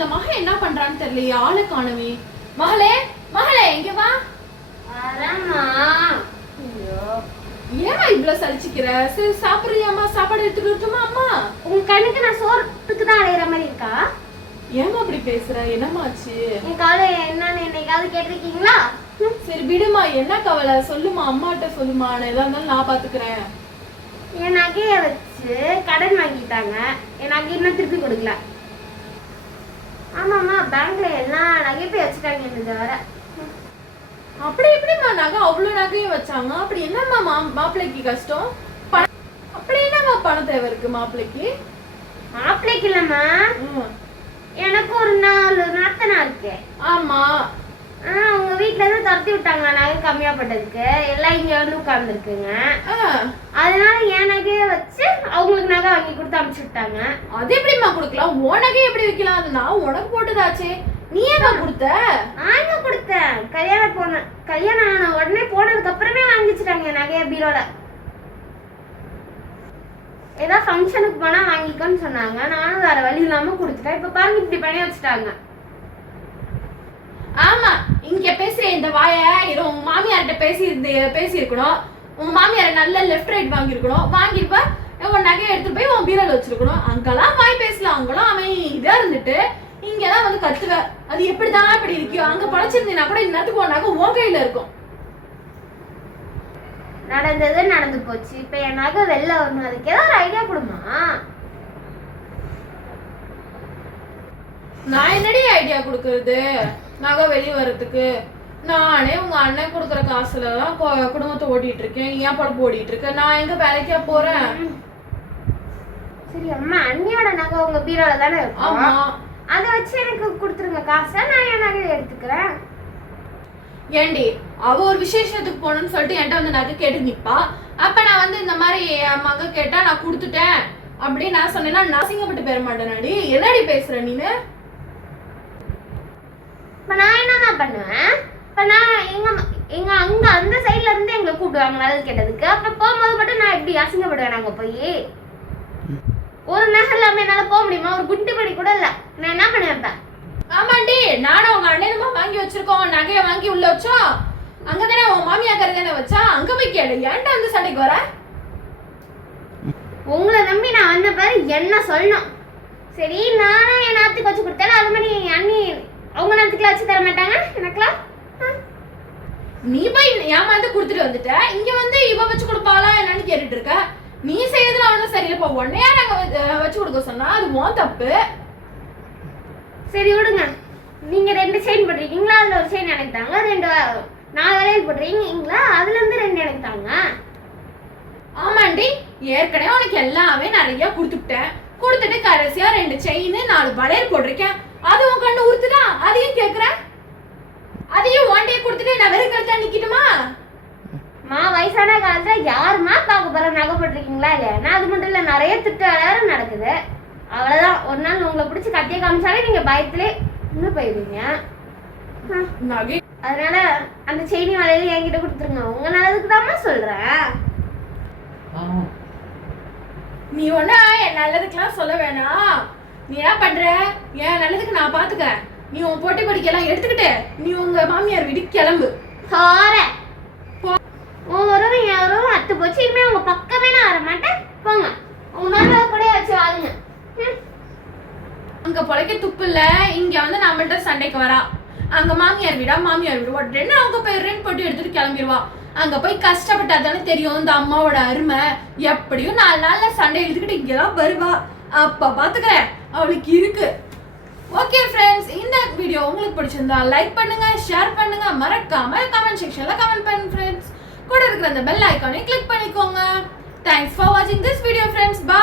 இந்த மகன் என்ன பண்றான்னு தெரியல, ஆளை காணவே. மகளே மகளே இங்க வா. வரமா. ஏமா இவ்வளவு சலிச்சுக்கிற? சரி சாப்பிடுறியாமா? சாப்பாடு எடுத்துட்டு வரட்டுமா அம்மா? உங்க கண்ணுக்கு நான் சோறுக்கு தான் அலையிற மாதிரி இருக்கா? ஏமா அப்படி பேசுற? என்னமாச்சு? என் கவலை என்னன்னு என்னைக்காவது கேட்டிருக்கீங்களா? சரி விடுமா, என்ன கவலை சொல்லுமா, அம்மாட்ட சொல்லுமா, நான் எதா இருந்தாலும் நான் பாத்துக்கிறேன். என் நகையை வச்சு கடன் வாங்கிட்டாங்க. என் நகை இன்னும் திருப்பி கொடுக்கல. ஆமாம்மா, பேங்க்ல எல்லா நகையும் போய் வச்சுட்டாங்க. இந்த வர அப்படி எப்படிமா நகை அவ்வளவு நகையும் வச்சாங்க? அப்படி என்னம்மா மாப்பிள்ளைக்கு கஷ்டம்? அப்படி என்னம்மா பணம் தேவை இருக்கு மாப்பிள்ளைக்கு? மாப்பிள்ளைக்கு இல்லம்மா, எனக்கு ஒரு 4 நாத்தனா இருக்கு. ஆமா. உங்க வீட்டுல இருந்து துரத்தி விட்டாங்க நகை கம்மியா பட்டதுக்கு. எல்லாம் இங்க வந்து உட்கார்ந்து இருக்குங்க. அதனால என் நகைய வச்சு அவங்களுக்கு நகை வாங்கி கொடுத்து அனுப்பிச்சு விட்டாங்க. அது எப்படிமா கொடுக்கலாம்? உன் நகையை எப்படி வைக்கலாம்? அது நான் உனக்கு போட்டதாச்சே, நீ ஏமா கொடுத்த? நான் கொடுத்தேன். கல்யாணம் ஆன உடனே போனதுக்கு அப்புறமே வாங்கிச்சிட்டாங்க நகைய பீரோல. ஏதோ ஃபங்க்ஷனுக்கு போனா வாங்கிக்கோன்னு சொன்னாங்க. நானும் வேற வழி இல்லாம கொடுத்துட்டேன். இப்ப பாருங்க இப்படி பண்ணி வச்சுட்டாங்க. ஆமா, இங்க பேசுற இந்த வாய ஏதோ உங்க மாமியார்கிட்ட பேசியிருக்கணும். உங்க மாமியார நல்ல லெஃப்ட் ரைட் வாங்கியிருக்கணும். வாங்கிருப்ப உன் நகையை எடுத்துட்டு போய் உன் பீரோல வச்சிருக்கணும். அங்கெல்லாம் வாய் பேசலாம். அங்கெல்லாம் அவன் இதா இருந்துட்டு இங்கதான் வந்து கத்துவ. அது எப்படிதான் இப்படி இருக்கியோ? அங்க பழச்சிருந்தீங்கன்னா கூட இந்நேரத்துக்கு உன் நகை உன் கையில இருக்கும். நடந்தது நடந்து போச்சு. இப்ப என் நகை வெளில வரணும். அதுக்கு ஏதாவது ஐடியா கொடுமா? நான் என்னடி ஐடியா கொடுக்கறது நகை வெளியே வர்றதுக்கு? நானே உங்க அண்ணன் கொடுக்குற காசுல தான் குடும்பத்தை ஓட்டிட்டு இருக்கேன். ஏன் பழப்பு ஓடிட்டு இருக்கேன்? நான் எங்க வேலைக்கா போறேன்? சரி அம்மா, அண்ணியோட நகை உங்க பீரோல தானே இருக்கும். ஆமா, அதை வச்சு எனக்கு கொடுத்துருங்க காசை. நான் என் நகையை எடுத்துக்கிறேன். ஏண்டி அவ ஒரு விசேஷத்துக்கு போகணும்னு சொல்லிட்டு என்கிட்ட வந்து நகை கேட்டு நிப்பா. அப்ப நான் வந்து இந்த மாதிரி என் மக கேட்டா நான் கொடுத்துட்டேன் அப்படின்னு நான் சொன்னேன்னா நசிங்கப்பட்டு பெற மாட்டேனாடி? என்னடி பேசுற நீனு? இப்ப நான் என்னதான் பண்ணுவேன்? இப்ப நான் எங்க அங்க அந்த சைட்ல இருந்து எங்களை கூப்பிடுவாங்க நல்லது கேட்டதுக்கு. அப்ப போகும்போது மட்டும் நான் எப்படி அசிங்கப்படுவேன்? நாங்க போய் ஒரு நகை இல்லாம என்னால போக முடியுமா? ஒரு குண்டு படி கூட இல்ல. நான் என்ன பண்ணுவேன்? ஆமாண்டி, நானும் உங்க அண்ணனுமா வாங்கி வச்சிருக்கோம். நகையை வாங்கி உள்ள வச்சோம். அங்கதானே உன் மாமியாக்கார தானே வச்சா. அங்க போய் கேளு, ஏன்டா அந்த சண்டைக்கு வர? உங்களை நம்பி நான் வந்த பாரு என்ன சொல்லணும். சரி, நானும் என் நாத்துக்கு வச்சு கொடுத்தாலும் அது மாதிரி என் அண்ணி அவங்க நாத்துக்குலாம் வச்சு தர மாட்டாங்க எனக்குலாம். நீ போய் ஏமாந்து கொடுத்துட்டு வந்துட்ட. இங்க வந்து இவ வச்சு கொடுப்பாளா என்னன்னு கேட்டுட்டு இருக்க. நீ செய்யறதுல அவனும் சரியில்லைப்பா. உன்னையா நாங்க வச்சு கொடுக்க சொன்னா அது உன் தப்பு. சரி விடுங்க. நீங்க 2 செயின் போட்டிருக்கீங்களா? அதுல ஒரு செயின் எனக்கு தாங்க. 4 வளையல் போட்டிருக்கீங்களா? அதுல இருந்து 2 எனக்கு தாங்க. ஆமாண்டி, ஏற்கனவே உனக்கு எல்லாமே நிறைய கொடுத்துட்டேன். கொடுத்துட்டு கடைசியா 2 செயின் 4 வளையல் போட்டிருக்கேன். அது உன் கண்ணு உறுத்துதா? அதையும் கேக்குறேன். அதையும் ஒன்டே கொடுத்துட்டு நான் வெறும் கழுத்தா நிக்கட்டுமா? வயசான காலத்துல யாருமா பார்க்க போற? நகை போட்டிருக்கீங்களா இல்லையா? நான் அது மட்டும் இல்ல, நிறைய திட்டு வேற நடக்குது. அவ்வளவுதான். ஒரு நாள் உங்களை பிடிச்சி கத்திய காமிச்சாலே நீங்க பயத்திலே இன்னும் போயிருவீங்க. அதனால அந்த செயினி வலையில என்கிட்ட கொடுத்துருங்க. உங்க நல்லதுக்கு தான் சொல்றேன். நீ ஒன்னா என் நல்லதுக்கெல்லாம் சொல்ல வேணாம். நீ என்ன பண்ற? என் நல்லதுக்கு நான் பாத்துக்கிறேன். நீ உன் போட்டி படிக்கலாம் எடுத்துக்கிட்டு நீ உங்க மாமியார் வீட்டுக்கு கிளம்பு. உன் உறவு என் உறவு அத்து போச்சு. இனிமே உங்க பக்கமே நான் வர மாட்டேன். போங்க, உங்க நல்ல கூட வச்சு வாங்க. அங்க பொழைக்க துப்பு இல்ல. இங்க வந்து நம்மள்ட்ட சண்டைக்கு வரா. அங்க மாமியார் வீடா? மாமியார் வீடு உடனே அவங்க போய் ரெண்ட் போட்டு எடுத்துட்டு கிளம்பிடுவா. அங்க போய் கஷ்டப்பட்டா தானே தெரியும் இந்த அம்மாவோட அருமை. எப்படியும் 4 நாள்ல சண்டை எழுதுக்கிட்டு இங்கதான் வருவா. அப்ப பாத்துக்கிறேன் அவளுக்கு இருக்கு. ஓகே ஃப்ரெண்ட்ஸ், இந்த வீடியோ உங்களுக்கு பிடிச்சிருந்தா லைக் பண்ணுங்க, ஷேர் பண்ணுங்க, மறக்காம கமெண்ட் செக்ஷன்ல கமெண்ட் பண்ணுங்க ஃப்ரெண்ட்ஸ். கூட இருக்கிற அந்த பெல் ஐகானை கிளிக் பண்ணிக்கோங்க. தேங்க்ஸ் ஃபார் வாட்சிங் திஸ் வீடியோ ஃப்ரெண்ட்ஸ். பை.